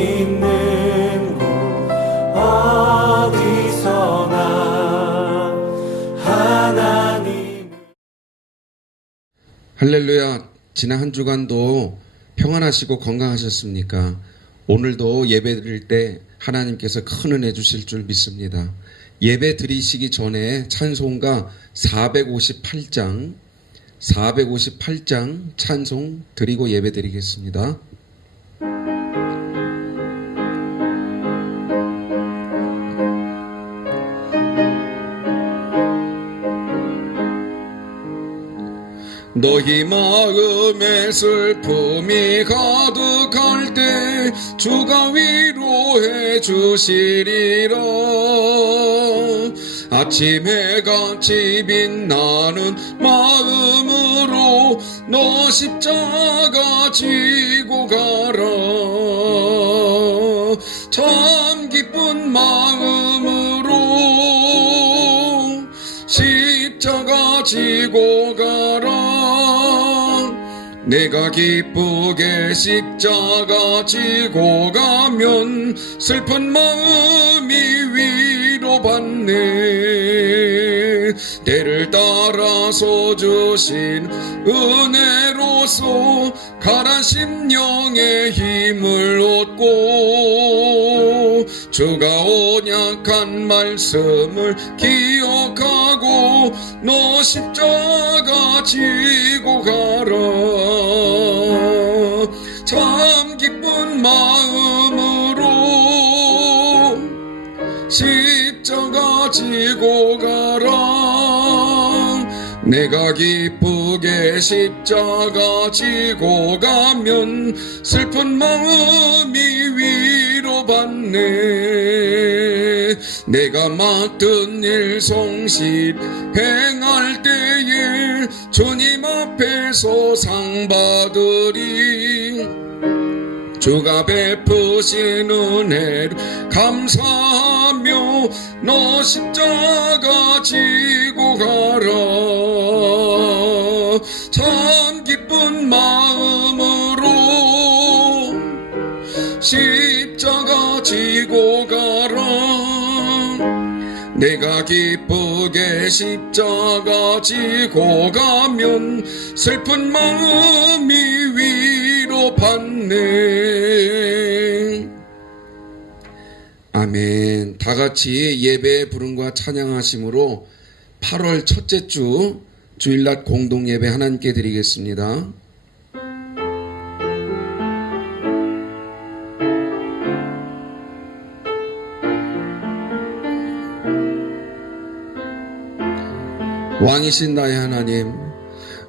있는 곳 어디서나 하나님. 할렐루야. 지난 한 주간도 평안하시고 건강하셨습니까? 오늘도 예배 드릴 때 하나님께서 큰 은혜 주실 줄 믿습니다. 예배 드리시기 전에 찬송가 458장 찬송 드리고 예배 드리겠습니다. 너희 마음에 슬픔이 가득할 때 주가 위로해 주시리라. 아침 해같이 빛나는 마음으로 너 십자가 지고 가라. 참 기쁜 마음으로 십자가 지고 가라. 내가 기쁘게 십자가 지고 가면 슬픈 마음이 위로받네. 때를 따라서 주신 은혜로서 가란 심령의 힘을 얻고 주가 언약한 말씀을 기억하고 너 십자가 지고 가라. 참 기쁜 마음으로 십자가 지고 가라. 내가 기쁘게 십자가 지고 가면 슬픈 마음이 위로받네. 내가 맡은 일 성실 행할 때에 주님 앞에서 상 받으리. 주가 베푸신 은혜를 감사하며 너 십자가 지고 가라. 참 기쁜 마음으로 십자가 지고 가라. 내가 기쁘게 십자가 지고 가면 슬픈 마음이 위로받네. 아멘. 다같이 예배 부름과 찬양하심으로 8월 첫째 주 주일낮 공동예배 하나님께 드리겠습니다. 왕이신 나의 하나님,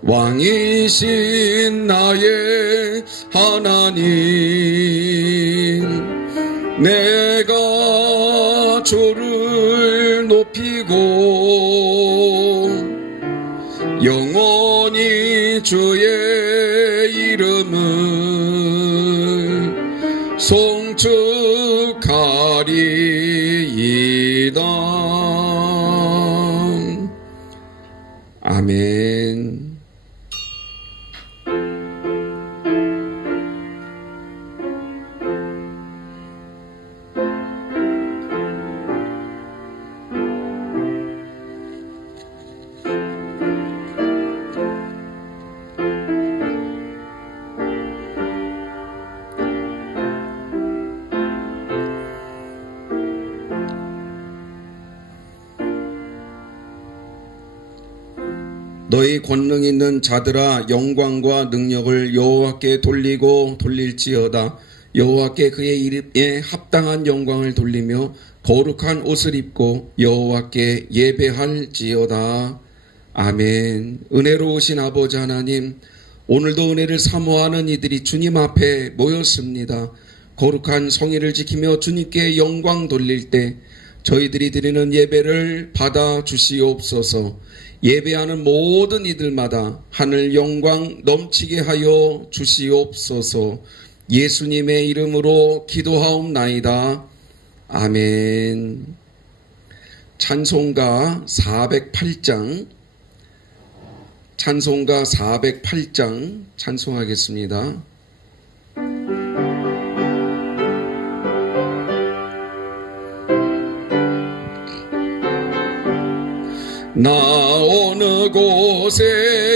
왕이신 나의 하나님, 내가 주를 높이고 영원히 주의 이름을 송축하리이다. 아멘. 너희 권능 있는 자들아, 영광과 능력을 여호와께 돌리고 돌릴지어다. 여호와께 그의 이름에 합당한 영광을 돌리며 거룩한 옷을 입고 여호와께 예배할지어다. 아멘. 은혜로우신 아버지 하나님, 오늘도 은혜를 사모하는 이들이 주님 앞에 모였습니다. 거룩한 성의를 지키며 주님께 영광 돌릴 때 저희들이 드리는 예배를 받아 주시옵소서. 예배하는 모든 이들마다 하늘 영광 넘치게 하여 주시옵소서. 예수님의 이름으로 기도하옵나이다. 아멘. 찬송가 408장 찬송하겠습니다. 나 어느 곳에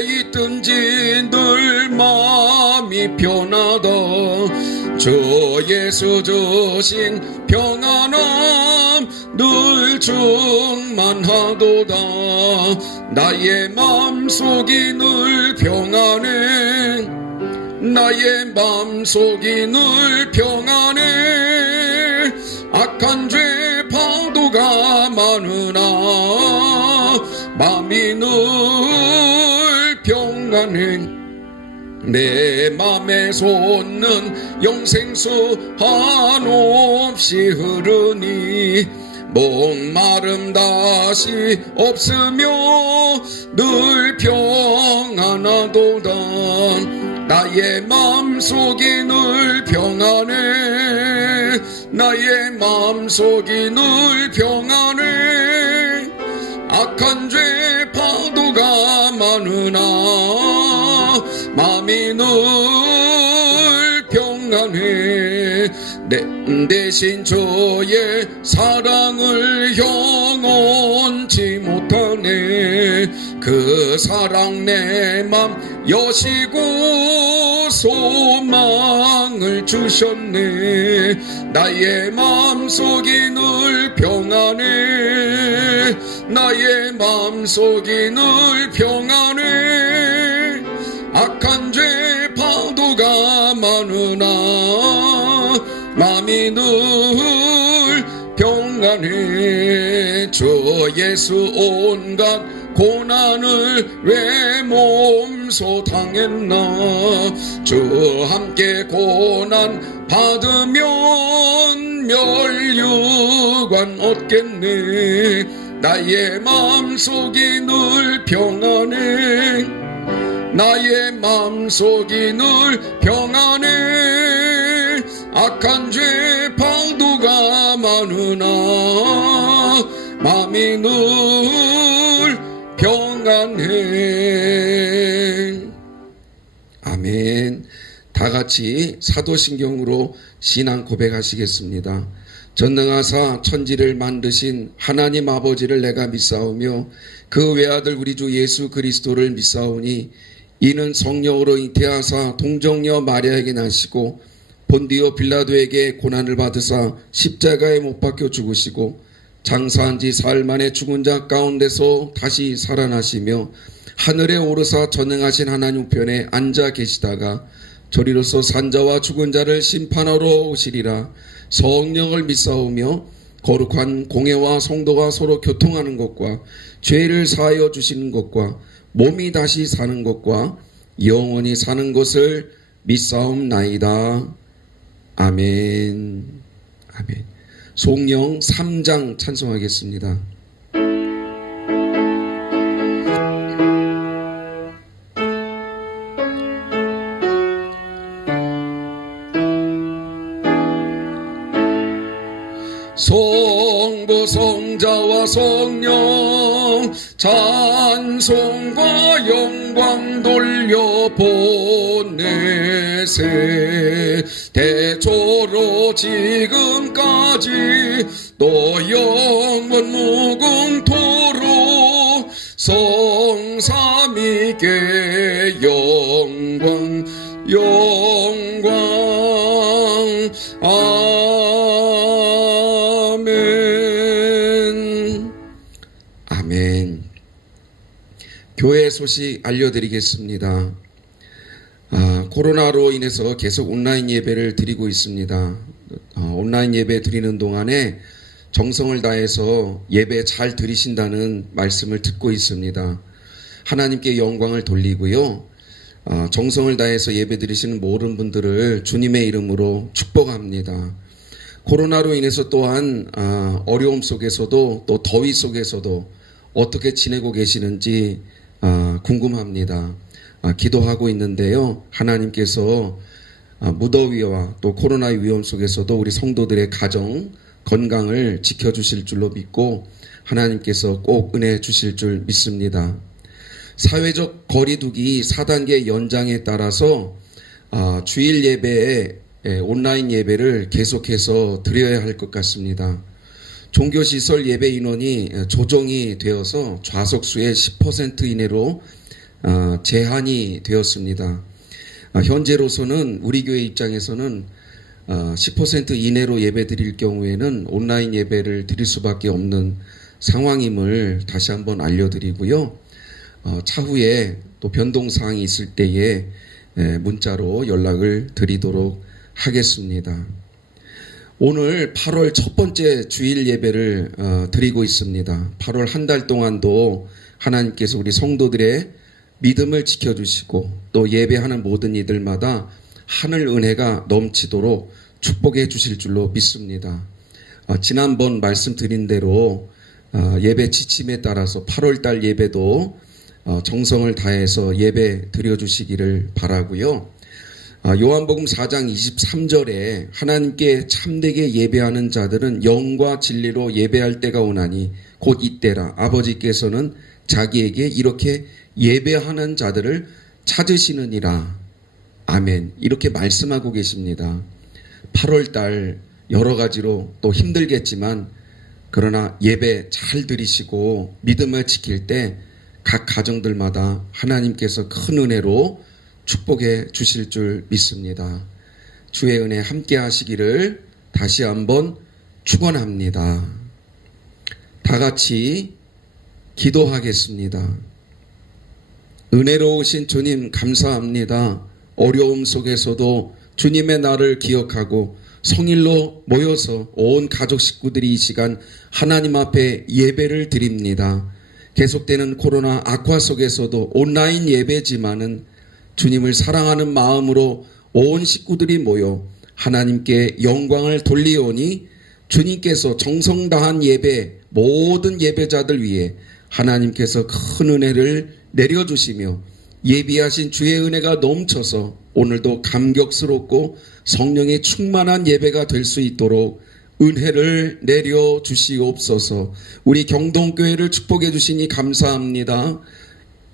있든지 늘 마음이 편하다. 주 예수 주신 평안함 늘 충만하도다. 나의 마음속이 늘 평안해. 나의 마음속이 늘 평안해. 악한 죄 파도가 많으나 마음이 늘 평안해. 내 맘에 솟는 영생수 한없이 흐르니 목마름 다시 없으며 늘 평안하도다. 나의 마음속이 늘 평안해. 나의 마음속이 늘 평안해. 악한 죄 파도가 많으나 마음이 늘 평안해. 내 대신 주의 사랑을 영원치 못하네. 그 사랑 내 맘 여시고 소망을 주셨네. 나의 마음속이 늘 평안해. 나의 마음속이 늘 평안해. 악한 죄 파도가 많으나 마음이 늘 평안해. 주 예수 온갖 고난을 왜 몸소 당했나. 주 함께 고난 받으면 멸류관 얻겠네. 나의 마음속이 늘 평안해. 나의 마음속이 늘 평안해. 악한 죄 파도가 많으나 마음이 늘 평안해. 아멘. 다 같이 사도신경으로 신앙 고백하시겠습니다. 전능하사 천지를 만드신 하나님 아버지를 내가 믿사오며 그 외아들 우리 주 예수 그리스도를 믿사오니 이는 성령으로 잉태하사 동정녀 마리아에게 나시고 본디오 빌라도에게 고난을 받으사 십자가에 못 박혀 죽으시고 장사한 지 사흘 만에 죽은 자 가운데서 다시 살아나시며 하늘에 오르사 전능하신 하나님 우편에 앉아 계시다가 저리로서 산자와 죽은 자를 심판하러 오시리라. 성령을 믿사오며 거룩한 공회와 성도가 서로 교통하는 것과 죄를 사하여 주시는 것과 몸이 다시 사는 것과 영원히 사는 것을 믿사옵나이다. 아멘. 아멘. 송영 3장 찬송하겠습니다. 성부 성자와 성령 찬송과 영광 돌려보내세. 대초로 지금까지 또 영원 무궁토록 성삼위께 영광 영광. 아멘. 아멘. 교회 소식 알려드리겠습니다. 코로나로 인해서 계속 온라인 예배를 드리고 있습니다. 온라인 예배 드리는 동안에 정성을 다해서 예배 잘 드리신다는 말씀을 듣고 있습니다. 하나님께 영광을 돌리고요. 정성을 다해서 예배 드리시는 모든 분들을 주님의 이름으로 축복합니다. 코로나로 인해서 또한 어려움 속에서도 또 더위 속에서도 어떻게 지내고 계시는지 궁금합니다. 기도하고 있는데요. 하나님께서 무더위와 또 코로나의 위험 속에서도 우리 성도들의 가정 건강을 지켜주실 줄로 믿고 하나님께서 꼭 은혜 주실 줄 믿습니다. 사회적 거리두기 4단계 연장에 따라서 주일 예배에 온라인 예배를 계속해서 드려야 할 것 같습니다. 종교시설 예배 인원이 조정이 되어서 좌석수의 10% 이내로 제한이 되었습니다. 현재로서는 우리 교회 입장에서는 10% 이내로 예배 드릴 경우에는 온라인 예배를 드릴 수밖에 없는 상황임을 다시 한번 알려드리고요. 차후에 또 변동사항이 있을 때에 문자로 연락을 드리도록 하겠습니다. 오늘 8월 첫 번째 주일 예배를 드리고 있습니다. 8월 한 달 동안도 하나님께서 우리 성도들의 믿음을 지켜주시고 또 예배하는 모든 이들마다 하늘 은혜가 넘치도록 축복해 주실 줄로 믿습니다. 지난번 말씀드린 대로 예배 지침에 따라서 8월 달 예배도 정성을 다해서 예배 드려주시기를 바라고요. 요한복음 4장 23절에 하나님께 참되게 예배하는 자들은 영과 진리로 예배할 때가 오나니 곧 이때라. 아버지께서는 자기에게 이렇게 예배하는 자들을 찾으시느니라. 아멘. 이렇게 말씀하고 계십니다. 8월 달 여러 가지로 또 힘들겠지만 그러나 예배 잘 드리시고 믿음을 지킬 때 각 가정들마다 하나님께서 큰 은혜로 축복해 주실 줄 믿습니다. 주의 은혜 함께 하시기를 다시 한번 축원합니다. 다 같이 기도하겠습니다. 은혜로우신 주님 감사합니다. 어려움 속에서도 주님의 날을 기억하고 성일로 모여서 온 가족 식구들이 이 시간 하나님 앞에 예배를 드립니다. 계속되는 코로나 악화 속에서도 온라인 예배지만은 주님을 사랑하는 마음으로 온 식구들이 모여 하나님께 영광을 돌리오니 주님께서 정성 다한 예배 모든 예배자들 위해 하나님께서 큰 은혜를 내려주시며 예비하신 주의 은혜가 넘쳐서 오늘도 감격스럽고 성령의 충만한 예배가 될 수 있도록 은혜를 내려주시옵소서. 우리 경동교회를 축복해 주시니 감사합니다.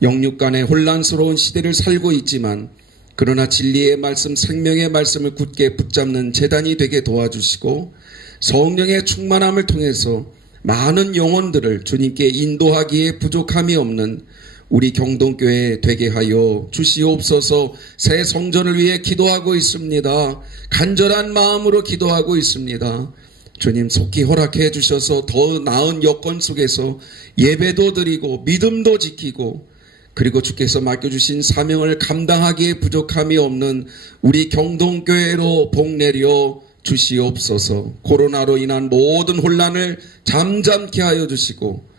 영육간의 혼란스러운 시대를 살고 있지만 그러나 진리의 말씀, 생명의 말씀을 굳게 붙잡는 재단이 되게 도와주시고 성령의 충만함을 통해서 많은 영혼들을 주님께 인도하기에 부족함이 없는 우리 경동교회 되게 하여 주시옵소서. 새 성전을 위해 기도하고 있습니다. 간절한 마음으로 기도하고 있습니다. 주님 속히 허락해 주셔서 더 나은 여건 속에서 예배도 드리고 믿음도 지키고 그리고 주께서 맡겨주신 사명을 감당하기에 부족함이 없는 우리 경동교회로 복내려 주시옵소서. 코로나로 인한 모든 혼란을 잠잠케 하여 주시고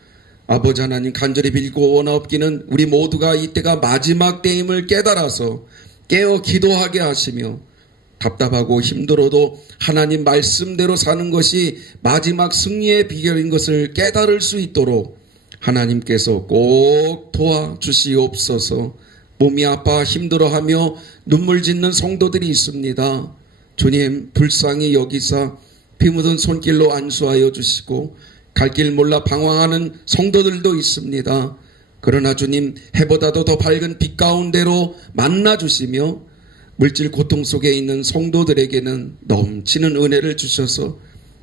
아버지 하나님 간절히 빌고 원하옵기는 우리 모두가 이때가 마지막 때임을 깨달아서 깨어 기도하게 하시며 답답하고 힘들어도 하나님 말씀대로 사는 것이 마지막 승리의 비결인 것을 깨달을 수 있도록 하나님께서 꼭 도와주시옵소서. 몸이 아파 힘들어하며 눈물 짓는 성도들이 있습니다. 주님 불쌍히 여기사 피 묻은 손길로 안수하여 주시고 갈 길 몰라 방황하는 성도들도 있습니다. 그러나 주님 해보다도 더 밝은 빛 가운데로 만나주시며 물질 고통 속에 있는 성도들에게는 넘치는 은혜를 주셔서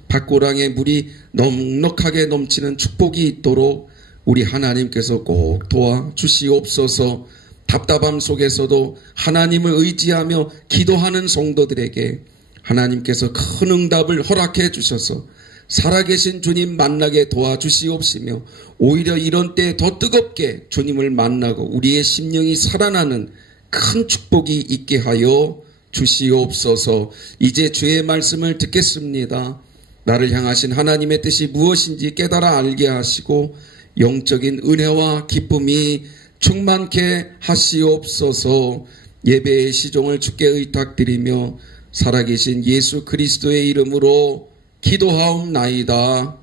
밭고랑의 물이 넉넉하게 넘치는 축복이 있도록 우리 하나님께서 꼭 도와주시옵소서. 답답함 속에서도 하나님을 의지하며 기도하는 성도들에게 하나님께서 큰 응답을 허락해 주셔서 살아계신 주님 만나게 도와주시옵시며 오히려 이런 때 더 뜨겁게 주님을 만나고 우리의 심령이 살아나는 큰 축복이 있게 하여 주시옵소서. 이제 주의 말씀을 듣겠습니다. 나를 향하신 하나님의 뜻이 무엇인지 깨달아 알게 하시고 영적인 은혜와 기쁨이 충만케 하시옵소서. 예배의 시종을 주께 의탁드리며 살아계신 예수 그리스도의 이름으로 기도하옵나이다.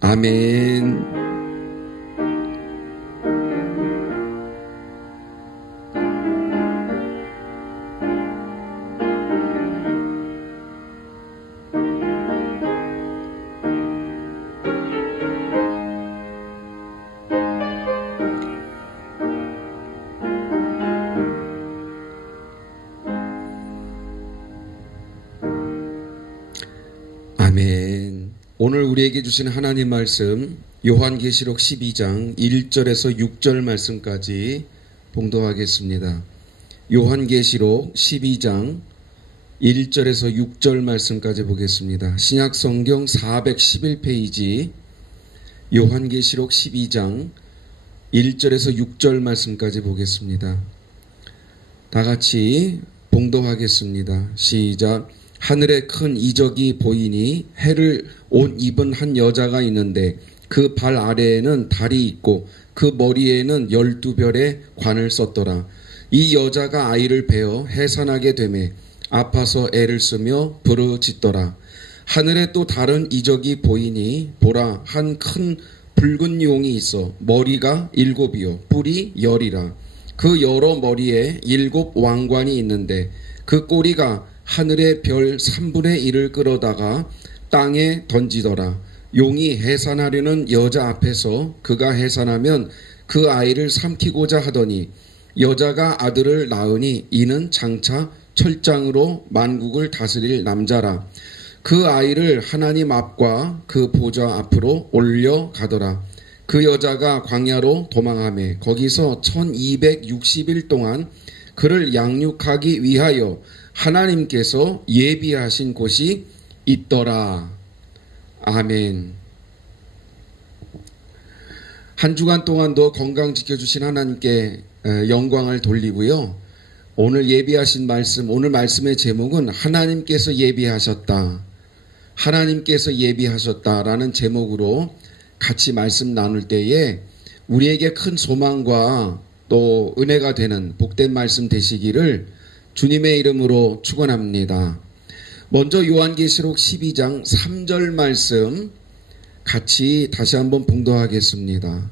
아멘. 아멘. 오늘 우리에게 주신 하나님 말씀 요한계시록 12장 1절에서 6절 말씀까지 봉독하겠습니다. 요한계시록 12장 1절에서 6절 말씀까지 보겠습니다. 신약성경 411페이지 요한계시록 12장 1절에서 6절 말씀까지 보겠습니다. 다 같이 봉독하겠습니다. 시작. 하늘에 큰 이적이 보이니 해를 옷 입은 한 여자가 있는데 그 발 아래에는 달이 있고 그 머리에는 12별의 관을 썼더라. 이 여자가 아이를 베어 해산하게 되매 아파서 애를 쓰며 부르짖더라. 하늘에 또 다른 이적이 보이니 보라, 한 큰 붉은 용이 있어 머리가 7이요 뿔이 10이라. 그 여러 머리에 7 왕관이 있는데 그 꼬리가 하늘의 별 3분의 1을 끌어다가 땅에 던지더라. 용이 해산하려는 여자 앞에서 그가 해산하면 그 아이를 삼키고자 하더니 여자가 아들을 낳으니 이는 장차 철장으로 만국을 다스릴 남자라. 그 아이를 하나님 앞과 그 보좌 앞으로 올려가더라. 그 여자가 광야로 도망하매 거기서 1260일 동안 그를 양육하기 위하여 하나님께서 예비하신 곳이 있더라. 아멘. 한 주간 동안도 건강 지켜주신 하나님께 영광을 돌리고요. 오늘 예비하신 말씀, 오늘 말씀의 제목은 하나님께서 예비하셨다. 하나님께서 예비하셨다라는 제목으로 같이 말씀 나눌 때에 우리에게 큰 소망과 또 은혜가 되는 복된 말씀 되시기를 주님의 이름으로 축원합니다. 먼저 요한계시록 12장 3절 말씀 같이 다시 한번 봉독하겠습니다.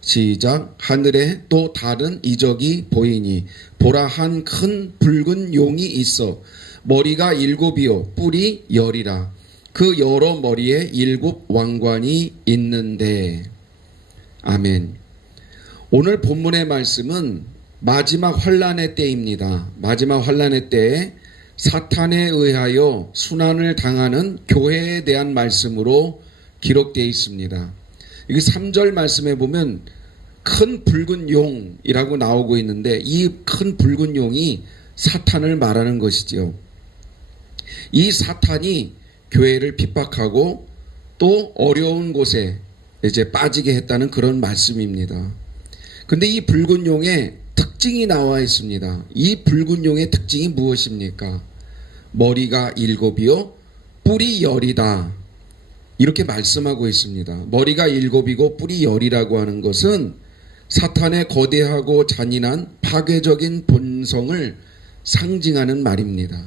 시작. 하늘에 또 다른 이적이 보이니 보라, 한 큰 붉은 용이 있어 머리가 7이요 뿔이 10이라. 그 여러 머리에 7 왕관이 있는데. 아멘. 오늘 본문의 말씀은 마지막 환란의 때입니다. 마지막 환란의 때에 사탄에 의하여 순환을 당하는 교회에 대한 말씀으로 기록되어 있습니다. 여기 3절 말씀에 보면 큰 붉은 용이라고 나오고 있는데 이 큰 붉은 용이 사탄을 말하는 것이지요. 이 사탄이 교회를 핍박하고 또 어려운 곳에 이제 빠지게 했다는 그런 말씀입니다. 근데 이 붉은 용의 특징이 나와 있습니다. 이 붉은 용의 특징이 무엇입니까? 머리가 7이요 뿔이 10이다. 이렇게 말씀하고 있습니다. 머리가 7이고 뿔이 10이라고 하는 것은 사탄의 거대하고 잔인한 파괴적인 본성을 상징하는 말입니다.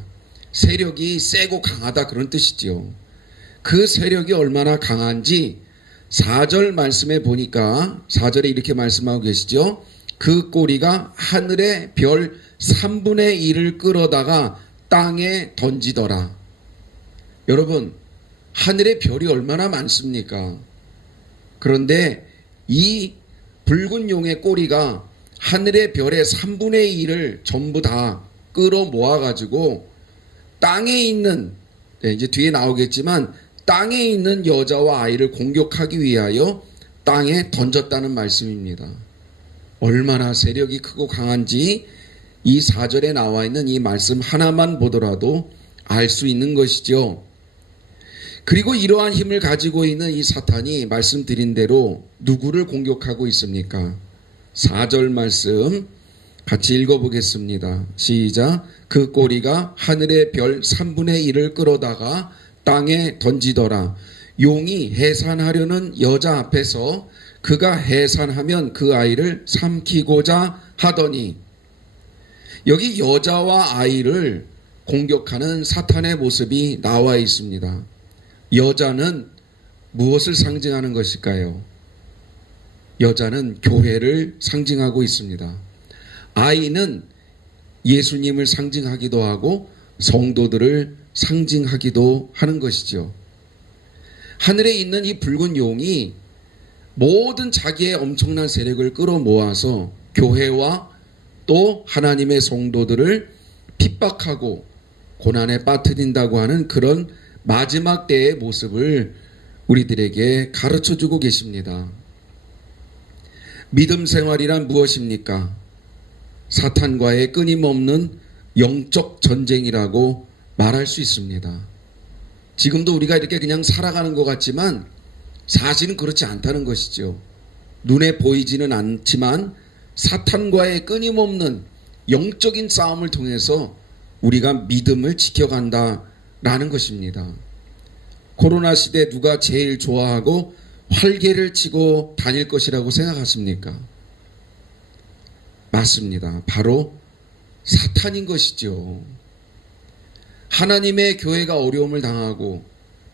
세력이 세고 강하다 그런 뜻이지요. 그 세력이 얼마나 강한지 4절 말씀에 보니까 4절에 이렇게 말씀하고 계시죠. 그 꼬리가 하늘의 별 3분의 1을 끌어다가 땅에 던지더라. 여러분, 하늘의 별이 얼마나 많습니까? 그런데 이 붉은 용의 꼬리가 하늘의 별의 3분의 1을 전부 다 끌어 모아가지고 땅에 있는, 이제 뒤에 나오겠지만 땅에 있는 여자와 아이를 공격하기 위하여 땅에 던졌다는 말씀입니다. 얼마나 세력이 크고 강한지 이 4절에 나와 있는 이 말씀 하나만 보더라도 알 수 있는 것이죠. 그리고 이러한 힘을 가지고 있는 이 사탄이 말씀드린 대로 누구를 공격하고 있습니까? 4절 말씀 같이 읽어보겠습니다. 시작. 그 꼬리가 하늘의 별 3분의 1을 끌어다가 땅에 던지더라. 용이 해산하려는 여자 앞에서 그가 해산하면 그 아이를 삼키고자 하더니, 여기 여자와 아이를 공격하는 사탄의 모습이 나와 있습니다. 여자는 무엇을 상징하는 것일까요? 여자는 교회를 상징하고 있습니다. 아이는 예수님을 상징하기도 하고 성도들을 상징하기도 하는 것이죠. 하늘에 있는 이 붉은 용이 모든 자기의 엄청난 세력을 끌어모아서 교회와 또 하나님의 성도들을 핍박하고 고난에 빠뜨린다고 하는 그런 마지막 때의 모습을 우리들에게 가르쳐 주고 계십니다. 믿음 생활이란 무엇입니까? 사탄과의 끊임없는 영적 전쟁이라고 말할 수 있습니다. 지금도 우리가 이렇게 그냥 살아가는 것 같지만 사실은 그렇지 않다는 것이죠. 눈에 보이지는 않지만 사탄과의 끊임없는 영적인 싸움을 통해서 우리가 믿음을 지켜간다라는 것입니다. 코로나 시대 누가 제일 좋아하고 활개를 치고 다닐 것이라고 생각하십니까? 맞습니다. 바로 사탄인 것이죠. 하나님의 교회가 어려움을 당하고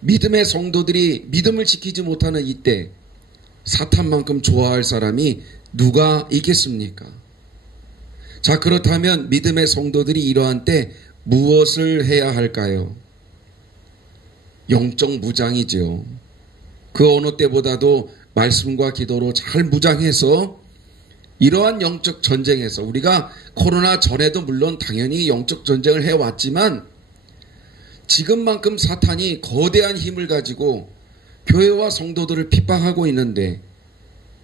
믿음의 성도들이 믿음을 지키지 못하는 이때 사탄만큼 좋아할 사람이 누가 있겠습니까? 자, 그렇다면 믿음의 성도들이 이러한 때 무엇을 해야 할까요? 영적 무장이죠. 그 어느 때보다도 말씀과 기도로 잘 무장해서 이러한 영적 전쟁에서 우리가 코로나 전에도 물론 당연히 영적 전쟁을 해왔지만 지금만큼 사탄이 거대한 힘을 가지고 교회와 성도들을 핍박하고 있는데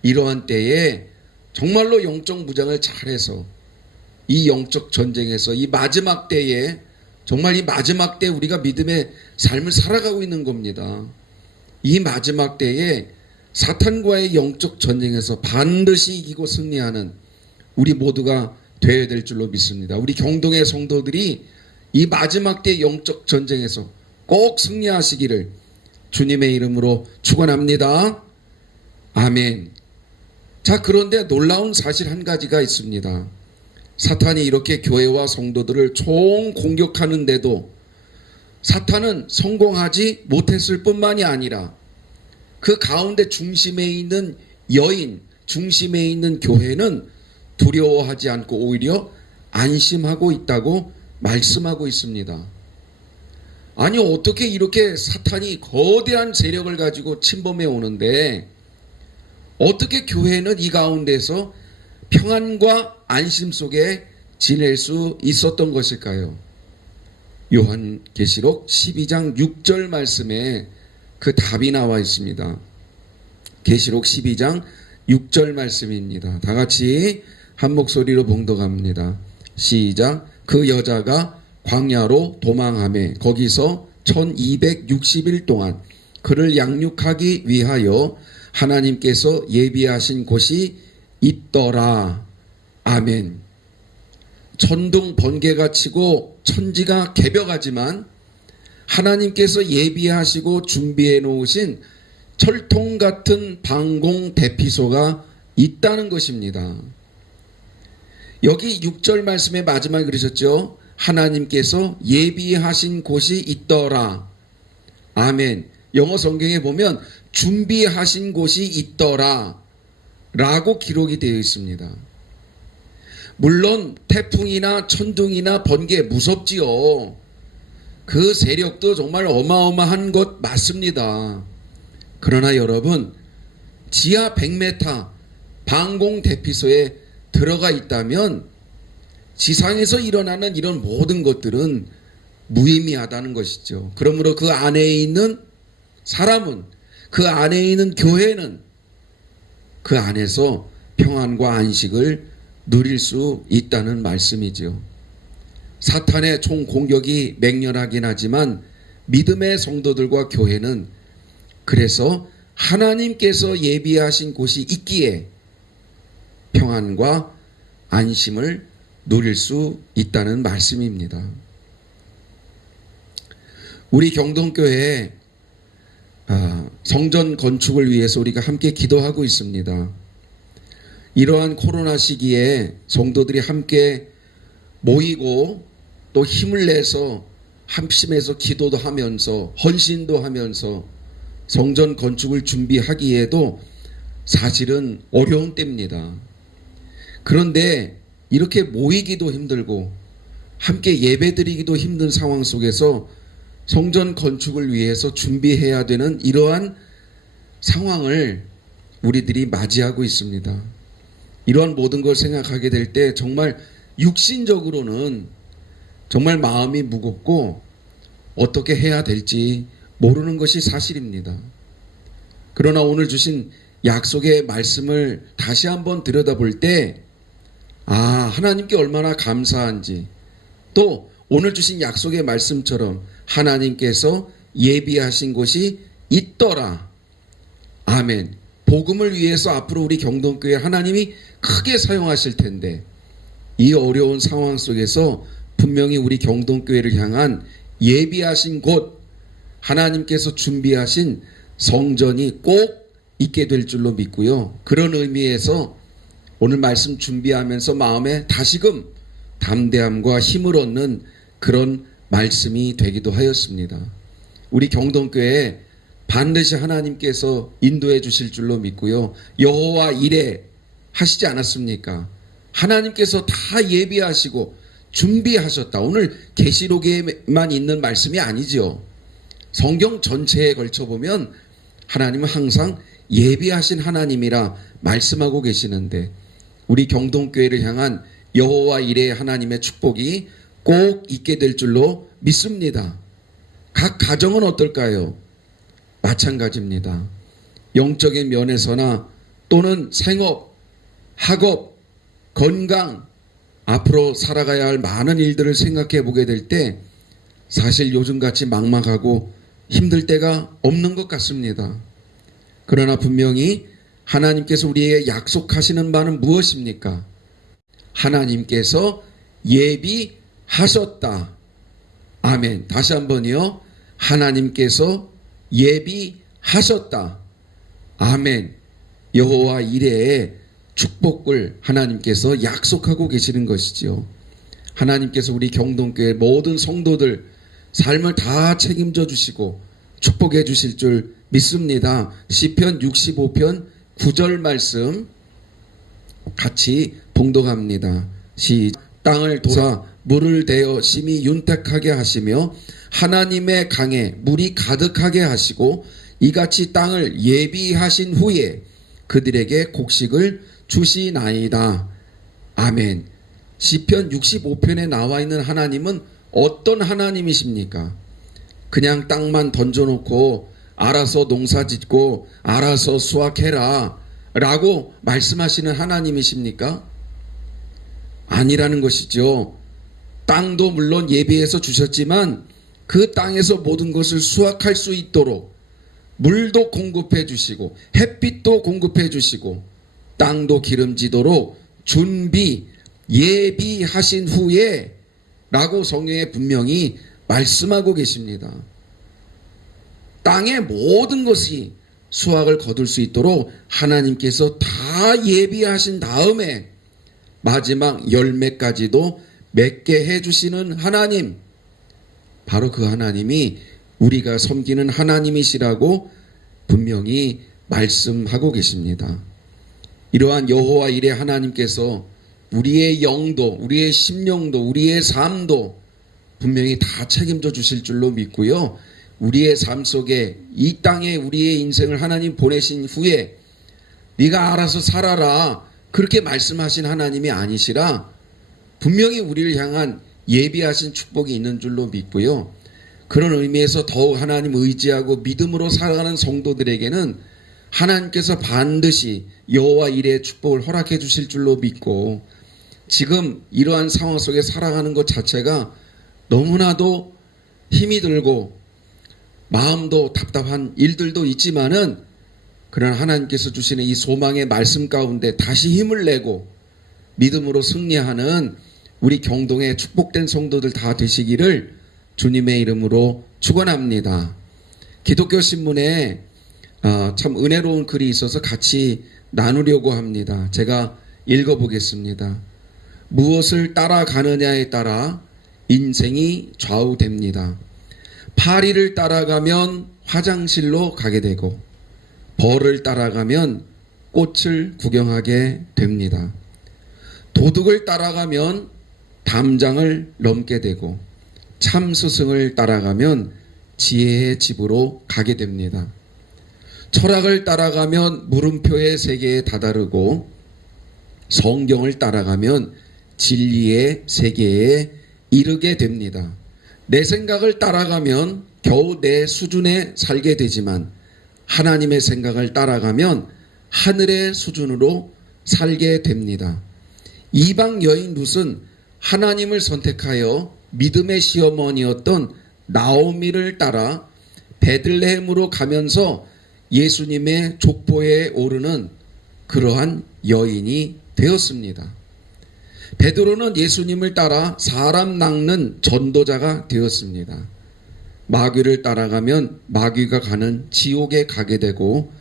이러한 때에 정말로 영적 무장을 잘해서 이 영적 전쟁에서 이 마지막 때에 정말 이 마지막 때 우리가 믿음의 삶을 살아가고 있는 겁니다. 이 마지막 때에 사탄과의 영적 전쟁에서 반드시 이기고 승리하는 우리 모두가 되어야 될 줄로 믿습니다. 우리 경동의 성도들이 이 마지막 때 영적 전쟁에서 꼭 승리하시기를 주님의 이름으로 축원합니다. 아멘. 자, 그런데 놀라운 사실 한 가지가 있습니다. 사탄이 이렇게 교회와 성도들을 총 공격하는데도 사탄은 성공하지 못했을 뿐만이 아니라 그 가운데 중심에 있는 여인, 중심에 있는 교회는 두려워하지 않고 오히려 안심하고 있다고 말씀하고 있습니다. 아니, 어떻게 이렇게 사탄이 거대한 세력을 가지고 침범해 오는데 어떻게 교회는 이 가운데서 평안과 안심 속에 지낼 수 있었던 것일까요? 요한계시록 12장 6절 말씀에 그 답이 나와 있습니다. 계시록 12장 6절 말씀입니다. 다 같이 한 목소리로 봉독합니다. 시작. 그 여자가 광야로 도망하매 거기서 1260일 동안 그를 양육하기 위하여 하나님께서 예비하신 곳이 있더라. 아멘. 천둥 번개가 치고 천지가 개벽하지만 하나님께서 예비하시고 준비해 놓으신 철통 같은 방공 대피소가 있다는 것입니다. 여기 6절 말씀의 마지막에 그러셨죠. 하나님께서 예비하신 곳이 있더라. 아멘. 영어 성경에 보면 준비하신 곳이 있더라 라고 기록이 되어 있습니다. 물론 태풍이나 천둥이나 번개 무섭지요. 그 세력도 정말 어마어마한 것 맞습니다. 그러나 여러분, 지하 100m 방공 대피소에 들어가 있다면 지상에서 일어나는 이런 모든 것들은 무의미하다는 것이죠. 그러므로 그 안에 있는 사람은, 그 안에 있는 교회는 그 안에서 평안과 안식을 누릴 수 있다는 말씀이죠. 사탄의 총 공격이 맹렬하긴 하지만 믿음의 성도들과 교회는 그래서 하나님께서 예비하신 곳이 있기에 평안과 안심을 누릴 수 있다는 말씀입니다. 우리 경동교회에 성전 건축을 위해서 우리가 함께 기도하고 있습니다. 이러한 코로나 시기에 성도들이 함께 모이고 또 힘을 내서 합심해서 기도도 하면서 헌신도 하면서 성전 건축을 준비하기에도 사실은 어려운 때입니다. 그런데 이렇게 모이기도 힘들고 함께 예배드리기도 힘든 상황 속에서 성전 건축을 위해서 준비해야 되는 이러한 상황을 우리들이 맞이하고 있습니다. 이러한 모든 걸 생각하게 될 때 정말 육신적으로는 정말 마음이 무겁고 어떻게 해야 될지 모르는 것이 사실입니다. 그러나 오늘 주신 약속의 말씀을 다시 한번 들여다볼 때, 하나님께 얼마나 감사한지, 또 오늘 주신 약속의 말씀처럼 하나님께서 예비하신 곳이 있더라. 아멘. 복음을 위해서 앞으로 우리 경동교회 하나님이 크게 사용하실 텐데, 이 어려운 상황 속에서 분명히 우리 경동교회를 향한 예비하신 곳, 하나님께서 준비하신 성전이 꼭 있게 될 줄로 믿고요. 그런 의미에서 오늘 말씀 준비하면서 마음에 다시금 담대함과 힘을 얻는 그런 말씀이 되기도 하였습니다. 우리 경동교회에 반드시 하나님께서 인도해 주실 줄로 믿고요. 여호와 이레 하시지 않았습니까? 하나님께서 다 예비하시고 준비하셨다. 오늘 계시록에만 있는 말씀이 아니죠. 성경 전체에 걸쳐 보면 하나님은 항상 예비하신 하나님이라 말씀하고 계시는데, 우리 경동교회를 향한 여호와 이레 하나님의 축복이 꼭 있게 될 줄로 믿습니다. 각 가정은 어떨까요? 마찬가지입니다. 영적인 면에서나 또는 생업, 학업, 건강, 앞으로 살아가야 할 많은 일들을 생각해 보게 될 때 사실 요즘같이 막막하고 힘들 때가 없는 것 같습니다. 그러나 분명히 하나님께서 우리에게 약속하시는 바는 무엇입니까? 하나님께서 예비하셨다. 아멘. 다시 한번요. 하나님께서 예비하셨다. 아멘. 여호와 이레의 축복을 하나님께서 약속하고 계시는 것이지요. 하나님께서 우리 경동교회 모든 성도들 삶을 다 책임져 주시고 축복해 주실 줄 믿습니다. 시편 65편 9절 말씀 같이 봉독합니다. 땅을 돌아 물을 대어 심히 윤택하게 하시며 하나님의 강에 물이 가득하게 하시고 이같이 땅을 예비하신 후에 그들에게 곡식을 주시나이다. 아멘. 시편 65편에 나와 있는 하나님은 어떤 하나님이십니까? 그냥 땅만 던져놓고 알아서 농사짓고 알아서 수확해라 라고 말씀하시는 하나님이십니까? 아니라는 것이죠. 땅도 물론 예비해서 주셨지만 그 땅에서 모든 것을 수확할 수 있도록 물도 공급해 주시고 햇빛도 공급해 주시고 땅도 기름지도록 준비, 예비하신 후에 라고 성경에 분명히 말씀하고 계십니다. 땅의 모든 것이 수확을 거둘 수 있도록 하나님께서 다 예비하신 다음에 마지막 열매까지도 맺게 해주시는 하나님, 바로 그 하나님이 우리가 섬기는 하나님이시라고 분명히 말씀하고 계십니다. 이러한 여호와 이레 하나님께서 우리의 영도, 우리의 심령도, 우리의 삶도 분명히 다 책임져 주실 줄로 믿고요. 우리의 삶 속에 이 땅에 우리의 인생을 하나님 보내신 후에 네가 알아서 살아라 그렇게 말씀하신 하나님이 아니시라 분명히 우리를 향한 예비하신 축복이 있는 줄로 믿고요. 그런 의미에서 더욱 하나님 의지하고 믿음으로 살아가는 성도들에게는 하나님께서 반드시 여호와 이레의 축복을 허락해 주실 줄로 믿고, 지금 이러한 상황 속에 살아가는 것 자체가 너무나도 힘이 들고 마음도 답답한 일들도 있지만은, 그러나 하나님께서 주시는 이 소망의 말씀 가운데 다시 힘을 내고 믿음으로 승리하는 우리 경동의 축복된 성도들 다 되시기를 주님의 이름으로 축원합니다. 기독교 신문에 참 은혜로운 글이 있어서 같이 나누려고 합니다. 제가 읽어보겠습니다. 무엇을 따라가느냐에 따라 인생이 좌우됩니다. 파리를 따라가면 화장실로 가게 되고 벌을 따라가면 꽃을 구경하게 됩니다. 도둑을 따라가면 담장을 넘게 되고 참스승을 따라가면 지혜의 집으로 가게 됩니다. 철학을 따라가면 물음표의 세계에 다다르고 성경을 따라가면 진리의 세계에 이르게 됩니다. 내 생각을 따라가면 겨우 내 수준에 살게 되지만 하나님의 생각을 따라가면 하늘의 수준으로 살게 됩니다. 이방 여인 룻은 하나님을 선택하여 믿음의 시어머니였던 나오미를 따라 베들레헴으로 가면서 예수님의 족보에 오르는 그러한 여인이 되었습니다. 베드로는 예수님을 따라 사람 낚는 전도자가 되었습니다. 마귀를 따라가면 마귀가 가는 지옥에 가게 되고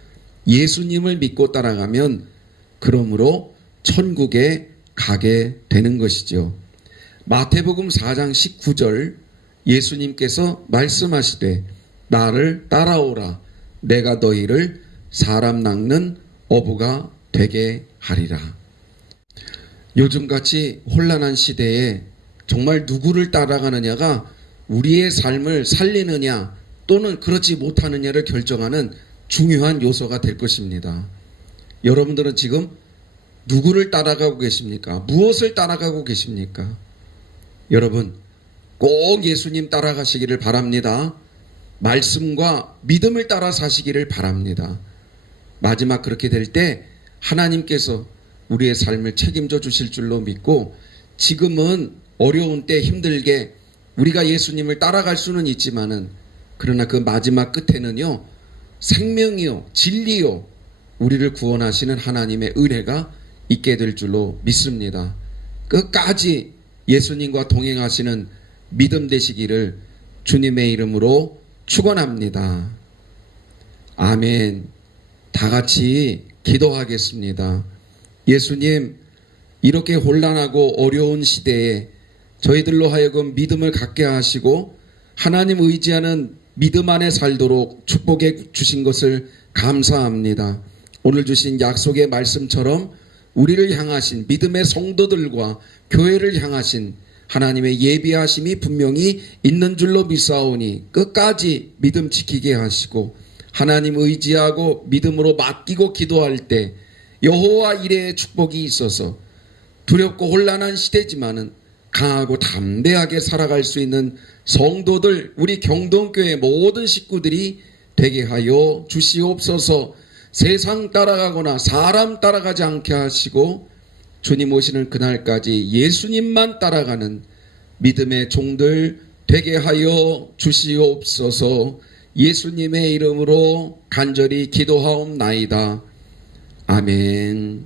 예수님을 믿고 따라가면 그러므로 천국에 가게 되는 것이죠. 마태복음 4장 19절 예수님께서 말씀하시되 나를 따라오라 내가 너희를 사람 낚는 어부가 되게 하리라. 요즘같이 혼란한 시대에 정말 누구를 따라가느냐가 우리의 삶을 살리느냐 또는 그렇지 못하느냐를 결정하는 중요한 요소가 될 것입니다. 여러분들은 지금 누구를 따라가고 계십니까? 무엇을 따라가고 계십니까? 여러분 꼭 예수님 따라가시기를 바랍니다. 말씀과 믿음을 따라 사시기를 바랍니다. 마지막 그렇게 될 때 하나님께서 우리의 삶을 책임져 주실 줄로 믿고 지금은 어려운 때 힘들게 우리가 예수님을 따라갈 수는 있지만은 그러나 그 마지막 끝에는요 생명이요 진리요 우리를 구원하시는 하나님의 은혜가 있게 될 줄로 믿습니다. 끝까지 예수님과 동행하시는 믿음 되시기를 주님의 이름으로 축원합니다. 아멘. 다 같이 기도하겠습니다. 예수님, 이렇게 혼란하고 어려운 시대에 저희들로 하여금 믿음을 갖게 하시고 하나님 의지하는 믿음 안에 살도록 축복해 주신 것을 감사합니다. 오늘 주신 약속의 말씀처럼 우리를 향하신 믿음의 성도들과 교회를 향하신 하나님의 예비하심이 분명히 있는 줄로 믿사오니 끝까지 믿음 지키게 하시고 하나님 의지하고 믿음으로 맡기고 기도할 때 여호와 이레의 축복이 있어서 두렵고 혼란한 시대지만은 강하고 담대하게 살아갈 수 있는 성도들 우리 경동교회 모든 식구들이 되게 하여 주시옵소서. 세상 따라가거나 사람 따라가지 않게 하시고 주님 오시는 그날까지 예수님만 따라가는 믿음의 종들 되게 하여 주시옵소서. 예수님의 이름으로 간절히 기도하옵나이다. 아멘.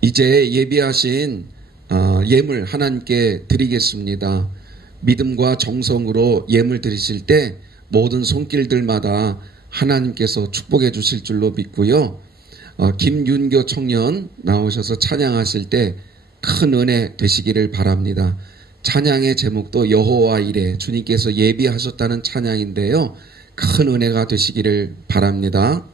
이제 예비하신 예물 하나님께 드리겠습니다. 믿음과 정성으로 예물 드리실 때 모든 손길들마다 하나님께서 축복해 주실 줄로 믿고요. 김윤교 청년 나오셔서 찬양하실 때 큰 은혜 되시기를 바랍니다. 찬양의 제목도 여호와 이레 주님께서 예비하셨다는 찬양인데요. 큰 은혜가 되시기를 바랍니다.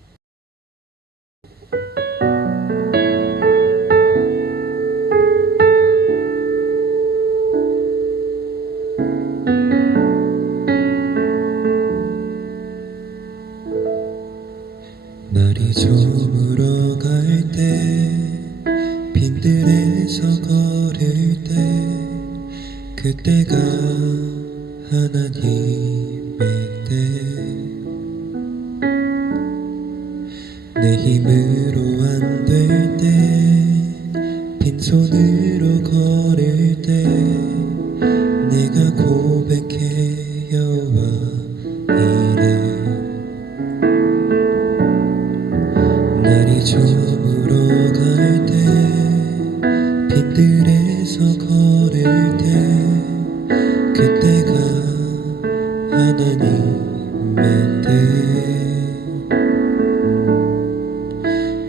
날이 저물어 갈 때 빈들에서 걸을 때 그때가 하나님의 때 내 힘으로 안 될 때 빈손으로 걸을 때 내가 고백해 여호와 이레 날이 저물어 갈 때 빈들에서 걸을 때 그때가 하나님의 때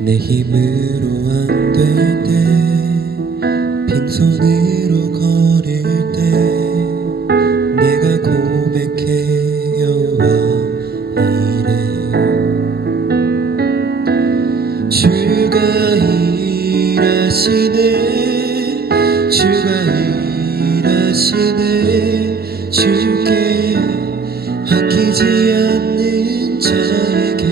내 힘으로 안 될 때 빈손으로 걸을 때 내가 고백해 여호와 이레 주가 일하시네 주가 일하시네 주께 아끼지 않는 자에게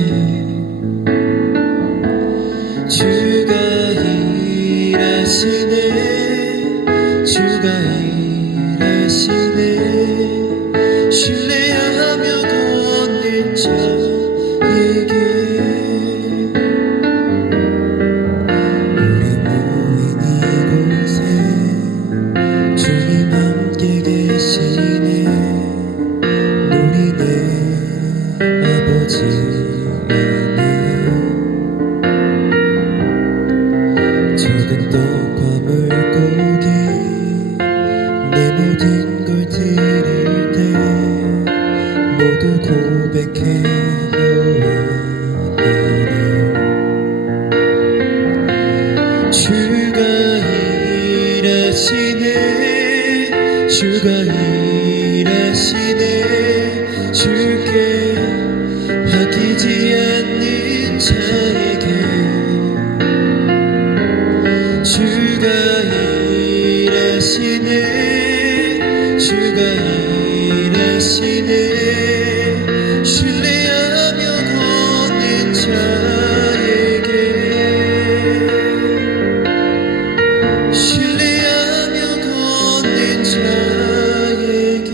주가 일하시네 주가 일하시네 신뢰하며 걷는 자 모두 고백해요 주가 일하시네 주가 일하시네 주께 아끼지 않는 자에게 주가 일하시네 주가 일하시네 신뢰하며 걷는 자에게 신뢰하며 걷는 자에게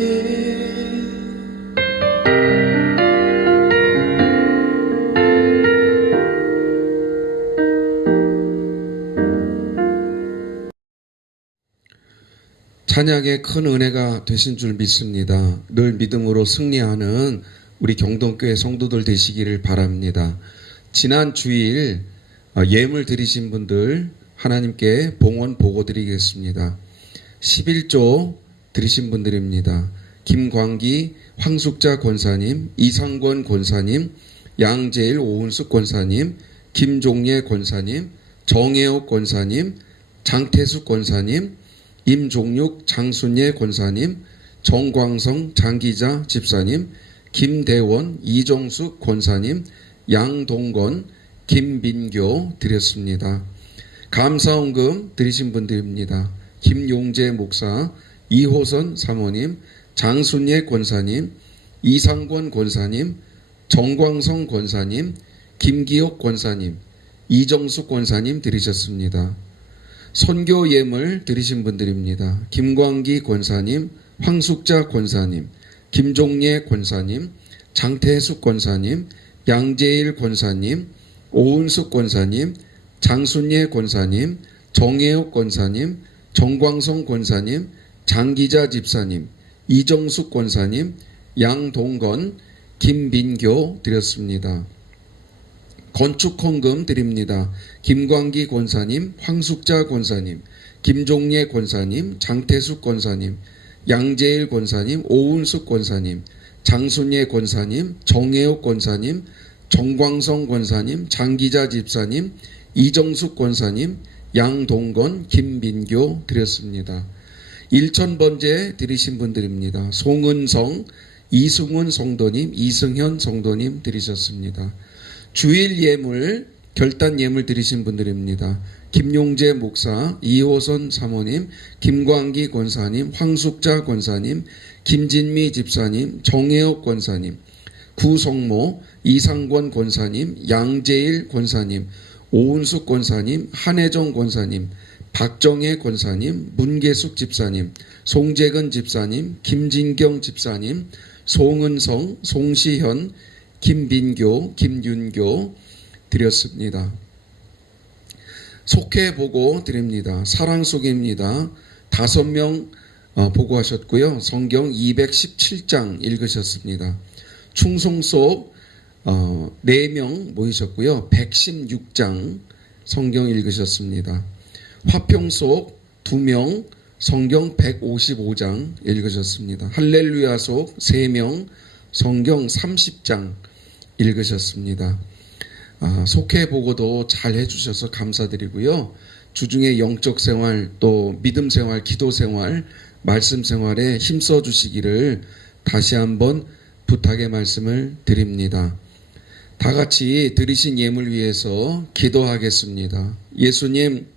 찬양의 큰 은혜가 되신 줄 믿습니다. 늘 믿음으로 승리하는 우리 경동교회 성도들 되시기를 바랍니다. 지난 주일 예물 드리신 분들 하나님께 봉헌 보고 드리겠습니다. 11조 드리신 분들입니다. 김광기 황숙자 권사님, 이상권 권사님, 양재일 오은숙 권사님, 김종예 권사님, 정혜옥 권사님, 장태숙 권사님, 임종육 장순예 권사님, 정광성 장기자 집사님, 김대원 이종숙 권사님, 양동건 김민교 드렸습니다. 감사원금 드리신 분들입니다. 김용재 목사, 이호선 사모님, 장순예 권사님, 이상권 권사님, 정광성 권사님, 김기옥 권사님, 이정숙 권사님 드리셨습니다. 선교 예물 드리신 분들입니다. 김광기 권사님, 황숙자 권사님, 김종예 권사님, 장태숙 권사님, 양재일 권사님, 오은숙 권사님, 장순예 권사님, 정혜옥 권사님, 정광성 권사님, 장기자 집사님, 이정숙 권사님, 양동건, 김민교 드렸습니다. 건축헌금 드립니다. 김광기 권사님, 황숙자 권사님, 김종예 권사님, 장태숙 권사님, 양재일 권사님, 오은숙 권사님, 장순예 권사님, 정혜옥 권사님, 정광성 권사님, 장기자 집사님, 이정숙 권사님, 양동건, 김민교 드렸습니다. 1,000번째 드리신 분들입니다. 송은성, 이승훈 성도님, 이승현 성도님 드리셨습니다. 주일 예물, 결단 예물 드리신 분들입니다. 김용재 목사, 이호선 사모님, 김광기 권사님, 황숙자 권사님, 김진미 집사님, 정혜옥 권사님, 구성모, 이상권 권사님, 양재일 권사님, 오은숙 권사님, 한혜정 권사님, 박정혜 권사님, 문계숙 집사님, 송재근 집사님, 김진경 집사님, 송은성, 송시현, 김민교, 김윤교 드렸습니다. 속해보고 드립니다. 사랑 속입니다. 5명 보고하셨고요. 성경 217장 읽으셨습니다. 충성 속 4명 모이셨고요. 116장 성경 읽으셨습니다. 화평 속 2명 성경 155장 읽으셨습니다. 할렐루야 속 3명 성경 30장 읽으셨습니다. 속해보고도 잘 해주셔서 감사드리고요. 주중에 영적 생활, 또 믿음 생활, 기도 생활, 말씀 생활에 힘써 주시기를 다시 한번 부탁의 말씀을 드립니다. 다 같이 드리신 예물 위해서 기도하겠습니다. 예수님,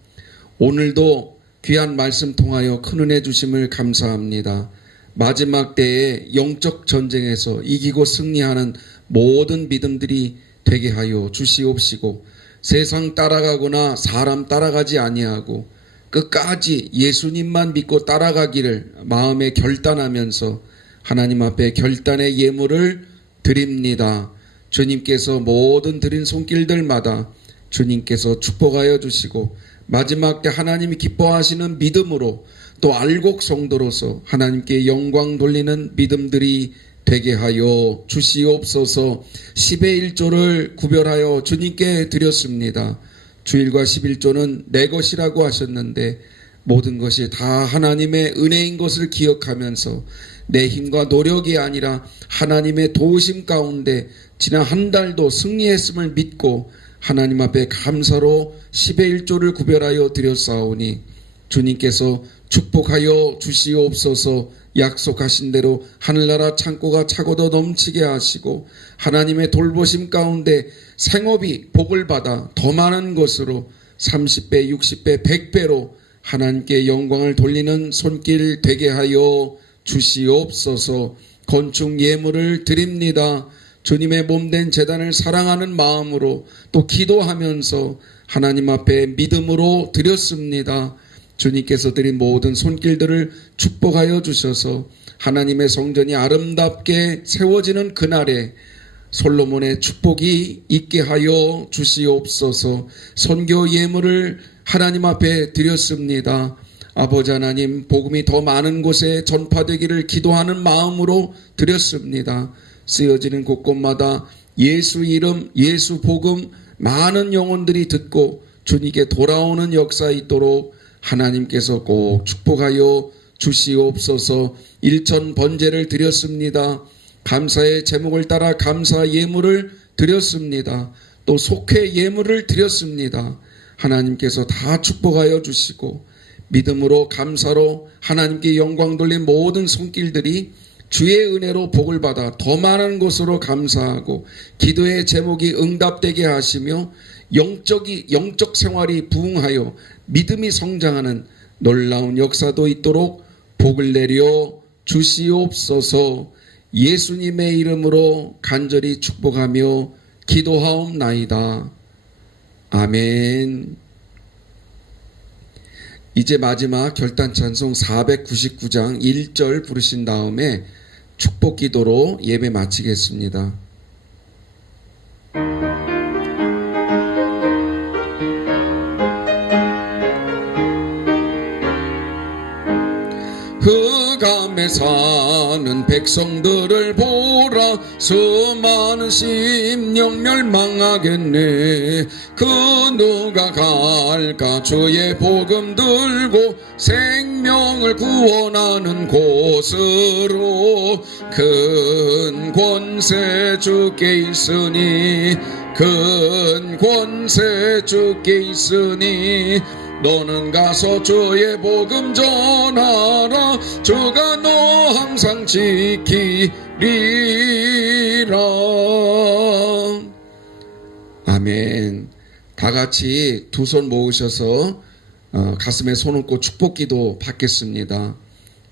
오늘도 귀한 말씀 통하여 큰 은혜 주심을 감사합니다. 마지막 때에 영적 전쟁에서 이기고 승리하는 모든 믿음들이 되게 하여 주시옵시고, 세상 따라가거나 사람 따라가지 아니하고 끝까지 예수님만 믿고 따라가기를 마음에 결단하면서 하나님 앞에 결단의 예물을 드립니다. 주님께서 모든 드린 손길들마다 주님께서 축복하여 주시고, 마지막 때 하나님이 기뻐하시는 믿음으로 또 알곡 성도로서 하나님께 영광 돌리는 믿음들이 되게 하여 주시옵소서. 10의 1조를 구별하여 주님께 드렸습니다. 주일과 11조는 내 것이라고 하셨는데 모든 것이 다 하나님의 은혜인 것을 기억하면서 내 힘과 노력이 아니라 하나님의 도우심 가운데 지난 한 달도 승리했음을 믿고 하나님 앞에 감사로 10의 1조를 구별하여 드렸사오니 주님께서 축복하여 주시옵소서. 약속하신 대로 하늘나라 창고가 차고도 넘치게 하시고 하나님의 돌보심 가운데 생업이 복을 받아 더 많은 것으로 30배, 60배, 100배로 하나님께 영광을 돌리는 손길 되게 하여 주시옵소서. 건축 예물을 드립니다. 주님의 몸된 제단을 사랑하는 마음으로 또 기도하면서 하나님 앞에 믿음으로 드렸습니다. 주님께서 드린 모든 손길들을 축복하여 주셔서 하나님의 성전이 아름답게 세워지는 그날에 솔로몬의 축복이 있게 하여 주시옵소서. 선교 예물을 하나님 앞에 드렸습니다. 아버지 하나님, 복음이 더 많은 곳에 전파되기를 기도하는 마음으로 드렸습니다. 쓰여지는 곳곳마다 예수 이름, 예수 복음 많은 영혼들이 듣고 주님께 돌아오는 역사 있도록 하나님께서 꼭 축복하여 주시옵소서. 일천 번제를 드렸습니다. 감사의 제목을 따라 감사 예물을 드렸습니다. 또 속회 예물을 드렸습니다. 하나님께서 다 축복하여 주시고 믿음으로 감사로 하나님께 영광 돌린 모든 손길들이 주의 은혜로 복을 받아 더 많은 것으로 감사하고 기도의 제목이 응답되게 하시며 영적 생활이 부흥하여 믿음이 성장하는 놀라운 역사도 있도록 복을 내려 주시옵소서. 예수님의 이름으로 간절히 축복하며 기도하옵나이다. 아멘. 이제 마지막 결단 찬송 499장 1절 부르신 다음에 축복 기도로 예배 마치겠습니다. 흑암에 사는 백성들을 보라. 수많은 심령 멸망하겠네. 그 누가 갈까 주의 복음 들고 생명을 구원하는 곳으로. 큰 권세 주께 있으니 큰 권세 주께 있으니 너는 가서 주의 복음 전하라. 주가 너 항상 지키리라. 아멘. 다 같이 두 손 모으셔서 가슴에 손 얹고 축복기도 받겠습니다.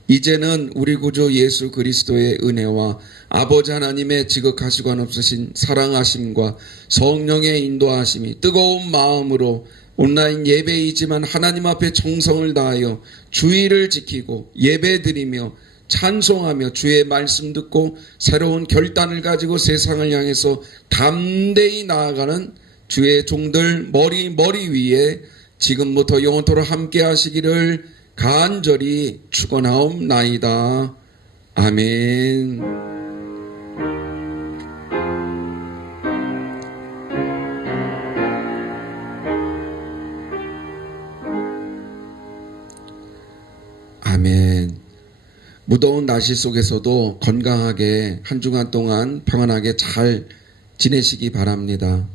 이제는 우리 구주 예수 그리스도의 은혜와 아버지 하나님의 지극하시고 한없으신 사랑하심과 성령의 인도하심이 뜨거운 마음으로 온라인 예배이지만 하나님 앞에 정성을 다하여 주의를 지키고 예배드리며 찬송하며 주의 말씀 듣고 새로운 결단을 가지고 세상을 향해서 담대히 나아가는 주의 종들 머리 위에 지금부터 영원토록 함께 하시기를 간절히 축원하옵나이다. 아멘. 아멘. 무더운 날씨 속에서도 건강하게 한 주간 동안 평안하게 잘 지내시기 바랍니다.